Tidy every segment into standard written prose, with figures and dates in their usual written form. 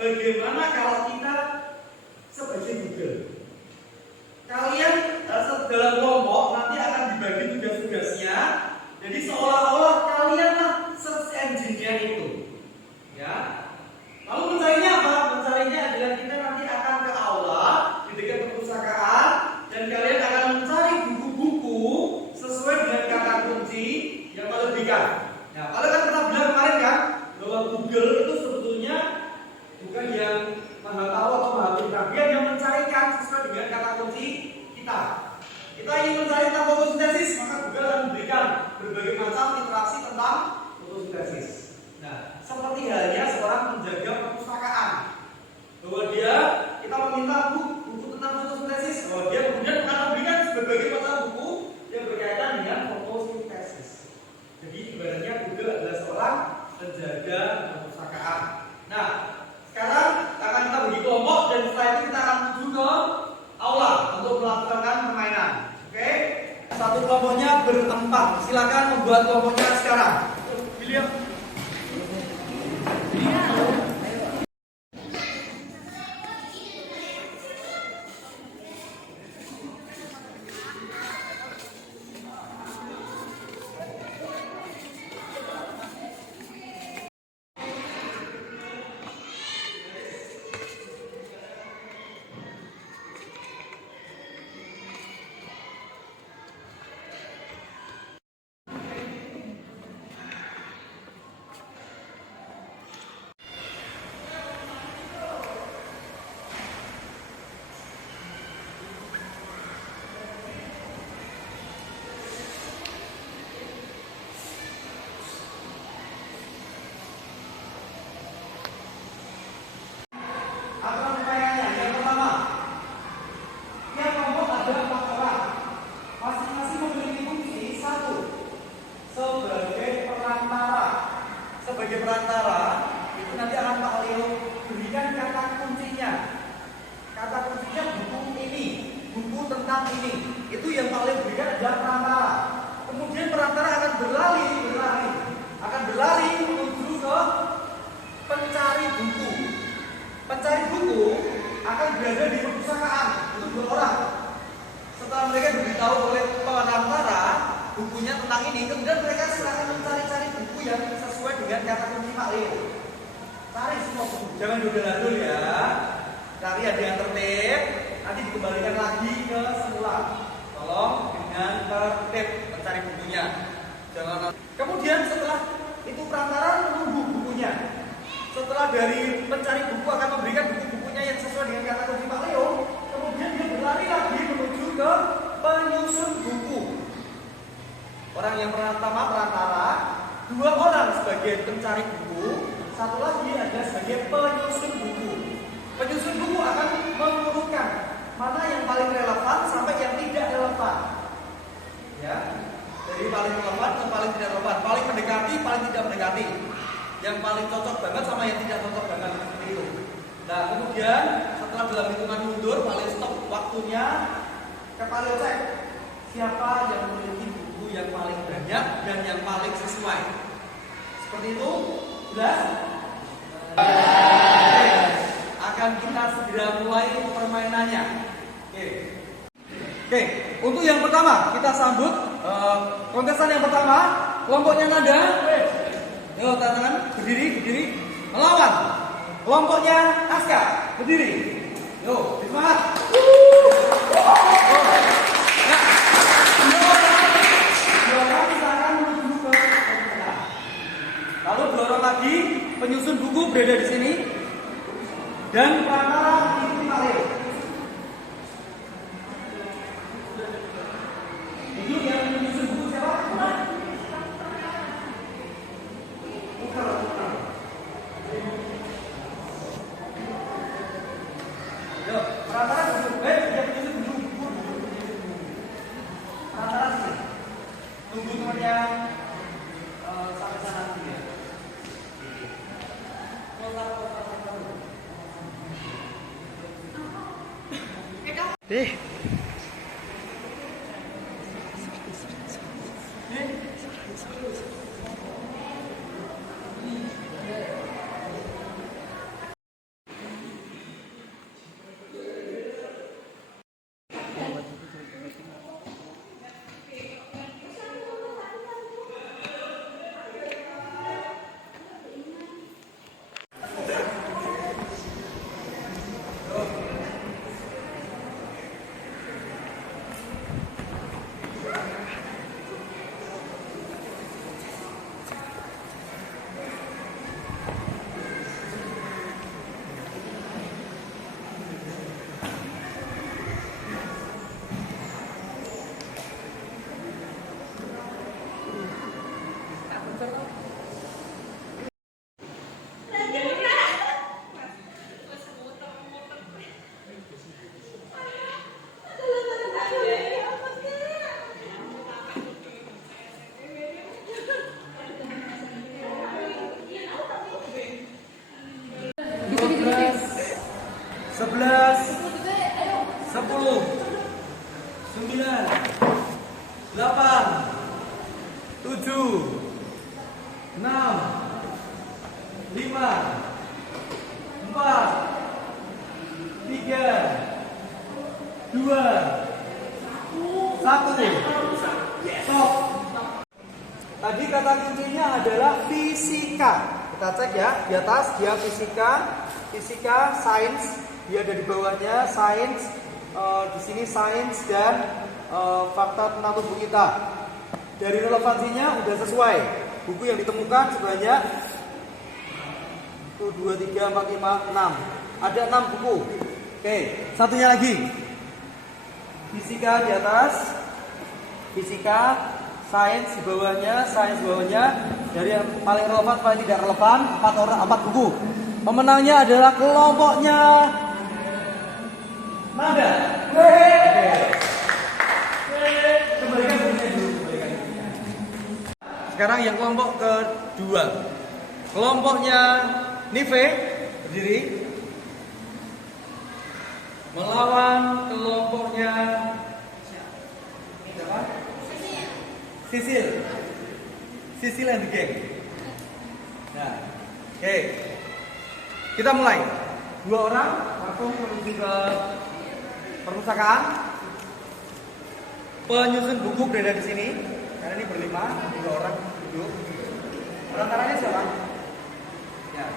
bagaimana kalau kita sebagai Google? Kalian dalam kelompok nanti akan dibagi tugas-tugasnya. Jadi seolah-olah kalianlah search engine-nya itu. Ya. Lalu mencarinya apa? Mencarinya adalah kita nanti akan ke aula di dekat perpustakaan dan kalian akan mencari buku-buku sesuai dengan kata kunci yang kalian berikan. Nah, kalian kan pernah bilang kemarin kan bahwa Google itu sebetulnya bukan yang maha tahu atau maha pintar, dia yang mencarikan sesuai dengan kata kunci kita. Kita ingin mencari tentang fotosintesis, maka Google akan memberikan berbagai macam literasi tentang fotosintesis. Nah, seperti halnya seorang penjaga perpustakaan, bahwa kita meminta buku tentang fotosintesis, bahwa dia kemudian akan memberikan berbagai macam buku yang berkaitan dengan fotosintesis. Jadi ibaratnya Google adalah seorang penjaga perpustakaan. Nah, sekarang akan kita bagi kelompok dan setelah itu kita akan menuju ke aula untuk melakukan permainan. Oke? Satu kelompoknya berempat. Silakan membuat kelompoknya sekarang. William. Aturan permainannya yang pertama, tiap kelompok ada 4 orang, masing-masing memiliki fungsi 1 sebagai perantara. Sebagai perantara itu nanti akan Pak Leo berikan kata kuncinya. Kata kuncinya buku ini, buku tentang ini. Itu yang Pak Leo berikan adalah perantara. Kemudian perantara akan berlari menuju ke pencari buku. Pencari buku akan berada di perpustakaan, itu 2 orang. Setelah mereka diberitahu oleh perantara bukunya tentang ini, kemudian mereka silakan mencari-cari buku yang sesuai dengan kata kunci Pak Leo. Cari semua buku, jangan dudel-dudel ya. Cari ada yang tertib, nanti dikembalikan lagi ke semula. Tolong dengan tertib mencari bukunya. Jangan. Kemudian setelah itu perantara menunggu bukunya. Setelah dari pencari buku akan memberikan buku-bukunya yang sesuai dengan kata kunci Pak Leo, kemudian dia berlari lagi menuju ke penyusun buku. Orang yang pertama perantara, 2 orang sebagai pencari buku, 1 lagi ada sebagai penyusun buku. Penyusun buku akan mengurutkan mana yang paling relevan sampai yang tidak relevan. Ya, dari paling relevan ke paling tidak relevan, paling mendekati, paling tidak mendekati. Yang paling cocok banget sama yang tidak cocok banget seperti itu. Nah, kemudian setelah dalam hitungan mundur, paling stop waktunya, paling cek siapa yang memiliki buku yang paling banyak dan yang paling sesuai. Seperti itu, jelas? Akan kita segera mulai permainannya. Oke, untuk yang pertama kita sambut kontestan yang pertama, kelompoknya Nanda. Yo, tangan berdiri, melawan kelompoknya Aska, berdiri. Yo, semangat. Lalu 2 orang lagi penyusun buku berada di sini dan perantara itu Pak Leo. Itu yang menyusun buku siapa? Tunggu temannya sampai sana dulu ya. Bunyinya adalah fisika. Kita cek ya, di atas dia fisika, sains, dia ada di bawahnya sains, di sini sains dan fakta tentang tubuh kita. Dari relevansinya udah sesuai. Buku yang ditemukan sebanyak 1, 2, 3, 4, 5, 6. Ada 6 buku. Oke, satunya lagi. Fisika di atas, fisika, sains di bawahnya, dari yang paling relevan paling tidak relevan 4 buku. Pemenangnya adalah kelompoknya Nanda. Kembalikan bukunya dulu. Sekarang yang kelompok kedua, kelompoknya Nive berdiri melawan kelompoknya siapa? Sisil and the gang. Nah, oke. Kita mulai. 2 orang langsung menuju ke perpustakaan. Penyusun buku berada di sini. Karena ini berlima, 2 orang duduk. Perantaranya siapa? Ya,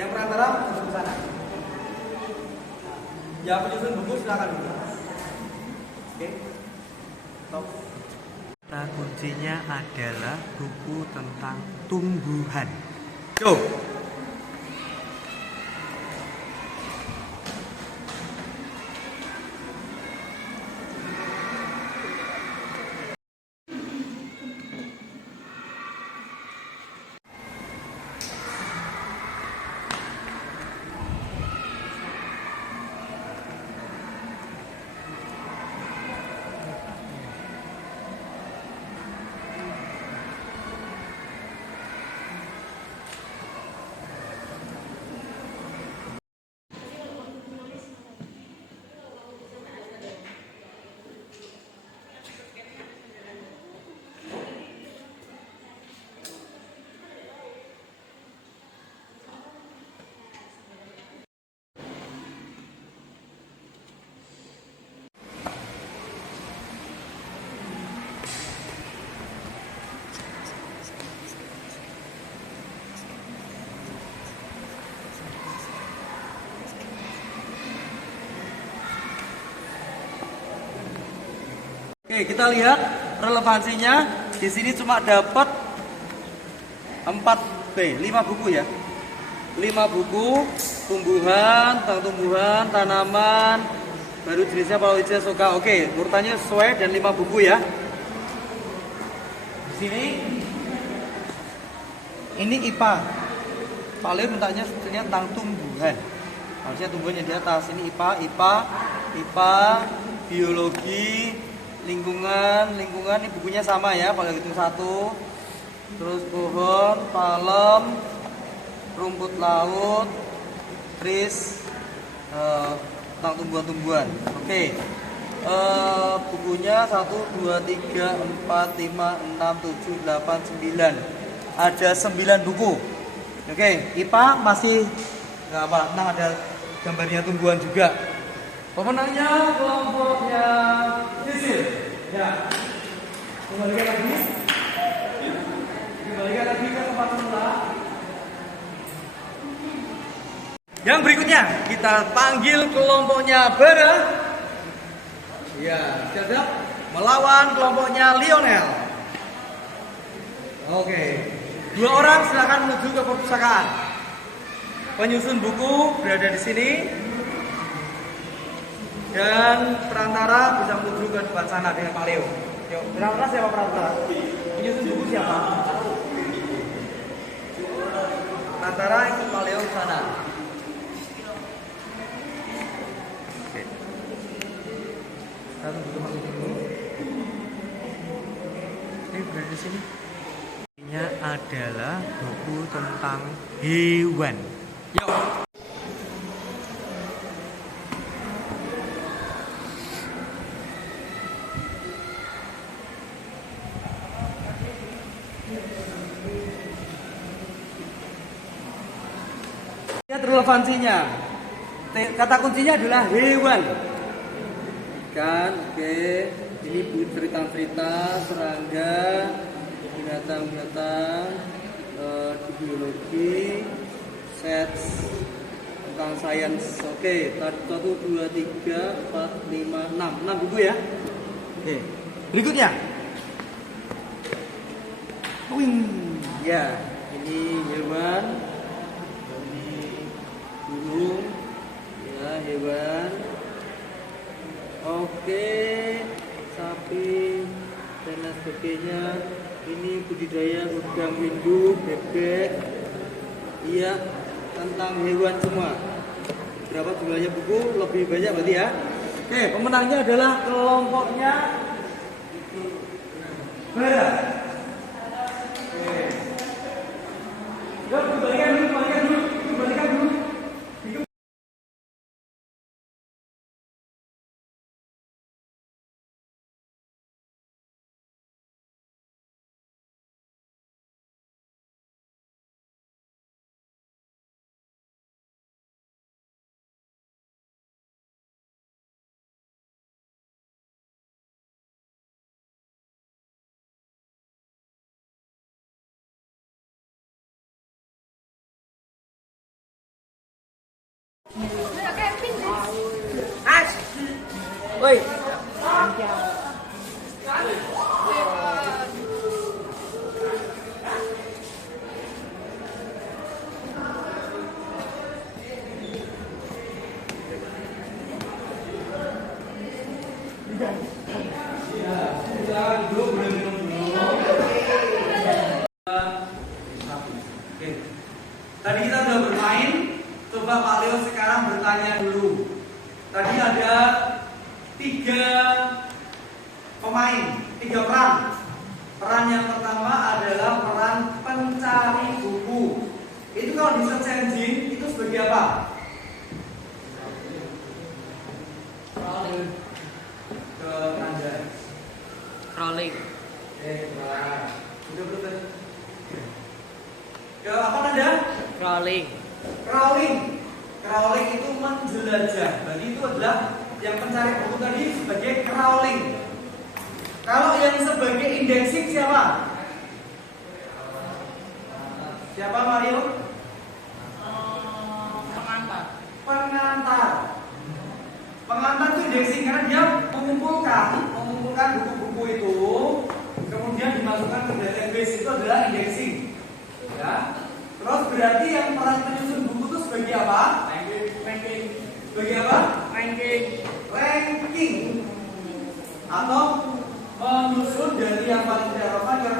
yang perantara menuju ke sana. Yang penyusun buku silakan dulu. Oke. Stop. Kata kuncinya adalah buku tentang tumbuhan. Go. Oke, kita lihat relevansinya. Di sini cuma dapat 5 buku ya. 5 buku tumbuhan, tentang tumbuhan, tanaman, baru jenisnya palawija soka. Oke, urutannya sesuai dan 5 buku ya. Di sini ini IPA. Pak Leo mintanya sebetulnya tentang tumbuhan. Harusnya tumbuhan yang di atas. Ini IPA, biologi, lingkungan ini bukunya sama ya, pakai hitung 1. Terus pohon, palem, rumput laut, tris, tentang tumbuhan-tumbuhan. Oke. Bukunya 1, 2, 3, 4, 5, 6, 7, 8, 9. Ada 9 buku. Oke, IPA masih nggak apa, tenang, ada gambarnya tumbuhan juga. Pemenangnya kelompoknya Sisil. Ya. Kembalikan lagi ke tempat semula. Yang berikutnya kita panggil kelompoknya Bara. Ya, siap melawan kelompoknya Lionel. Oke. 2 orang silakan menuju ke perpustakaan. Penyusun buku berada di sini. Dan perantara bisa menuju ke depan sana dengan Pak Leo. Yuk, perantara siapa perantara? Penyusun buku siapa? Perantara ikut Pak Leo ke sana. Oke. Kita tunggu Pak Leo. Ini berada di sini. Ini adalah buku tentang hewan. Yuk. Lihat relevansinya. Kata kuncinya adalah hewan. Ikan, oke. Ini cerita-cerita, serangga, binatang-binatang. di biologi, sets tentang sains. Oke, 1, 2, 3, 4, 5, 6 buku ya. Oke, berikutnya. Wing, ya, ini hewan, ini burung, ya hewan. Oke, sapi dan lain sebagainya. Ini budidaya udang windu, bebek. Iya, tentang hewan semua. Berapa jumlahnya buku? Lebih banyak berarti ya. Oke, pemenangnya adalah kelompoknya Bara. Oke. Yuk, kembalikan dulu. Woi. Tadi kita sudah bermain. Coba Pak Leo sekarang bertanya dulu. Tadi ada 3 pemain, 3 peran. Peran yang pertama adalah peran pencari buku. Itu kalau di search engine itu sebagai apa? Ke Nanda. Crawling. Udah betul. Ke apa Nanda? Crawling. Crawling itu menjelajah. Berarti itu adalah yang pencari buku tadi sebagai crawling. Kalau yang sebagai indexing siapa? Siapa Mario? Pengantar itu indexing karena dia mengumpulkan buku-buku itu, kemudian dimasukkan ke database. Itu adalah indexing. Ya. Terus berarti yang peran penyusun buku itu sebagai apa? Ranking. Sebagai apa? Ranking. Atau menyusun dari yang paling tidak relevan ke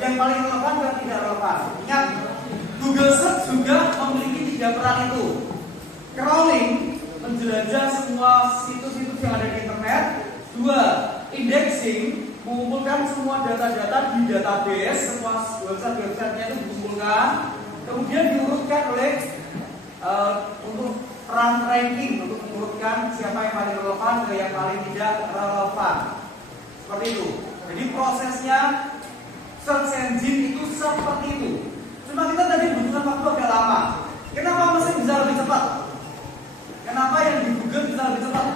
yang paling relevan dan tidak relevan. Ingat, Google Search juga memiliki 3 peran itu. Crawling, menjelajah semua situs-situs yang ada di internet. 2, indexing, mengumpulkan semua data-data di database, semua website-websitenya itu dikumpulkan, kemudian diurutkan oleh untuk peran ranking, untuk mengurutkan siapa yang paling relevan ke yang paling tidak relevan. Seperti itu. Jadi prosesnya search engine itu seperti itu. Cuma kita tadi butuhkan waktu agak lama. Kenapa mesin bisa lebih cepat? Kenapa yang di Google bisa lebih cepat?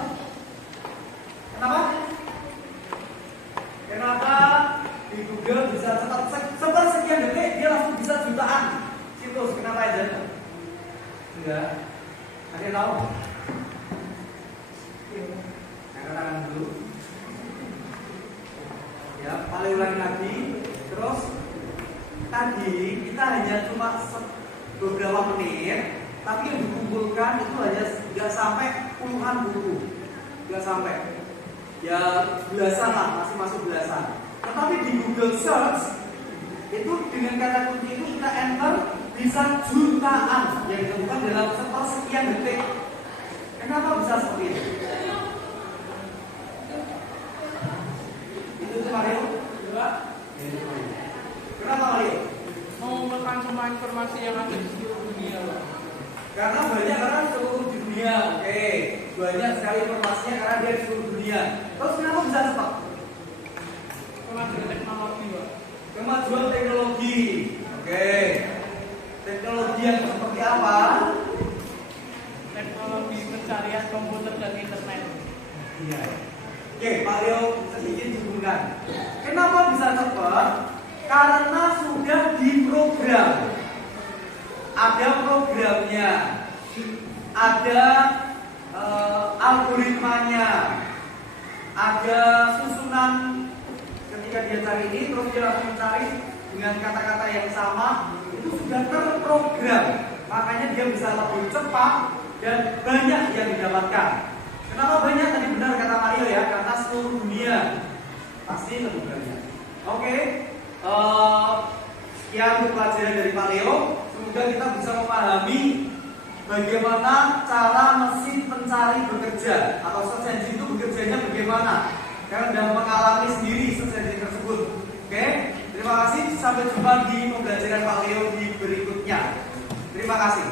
Kenapa di Google bisa cepat? Sepersekian detik dia langsung bisa jutaan situs. Kenapa ya? Enggak. Ada yang tahu? Angkat tangan dulu. Ya, paling ulangi lagi. Terus tadi kita hanya cuma beberapa menit, tapi yang dikumpulkan itu hanya nggak sampai puluhan buku, nggak sampai, ya belasan lah, masih masuk belasan. Tetapi di Google Search itu dengan kata kunci itu kita enter bisa jutaan yang ditemukan dalam sepersekian detik. Kenapa bisa seperti itu? Itu Mario. Kenapa Mario? Mengumpulkan semua informasi yang ada di seluruh dunia. Karena banyak karena seluruh dunia. Oke, banyak sekali informasinya karena dia di seluruh dunia. Terus kenapa bisa cepat? Kemajuan teknologi, Pak. Kemajuan teknologi. Oke. Teknologi yang seperti apa? Teknologi pencarian komputer dan internet. Iya. Oke, Mario sedikit dihubungkan. Kenapa bisa cepat? Karena sudah diprogram. Ada programnya, ada algoritmanya, ada susunan. Ketika dia cari ini, terus dia langsung mencari dengan kata-kata yang sama, itu sudah terprogram. Makanya dia bisa lebih cepat dan banyak yang didapatkan. Kenapa banyak? Tadi benar kata Mario ya, karena seluruh dunia pasti lebih banyak. Oke, sekian untuk pelajaran dari Mario. Semoga kita bisa memahami bagaimana cara mesin pencari bekerja atau search engine itu bekerjanya bagaimana. Karena sudah mengalami sendiri search engine tersebut. Oke, terima kasih. Sampai jumpa di pembelajaran Pak Leo di berikutnya. Terima kasih.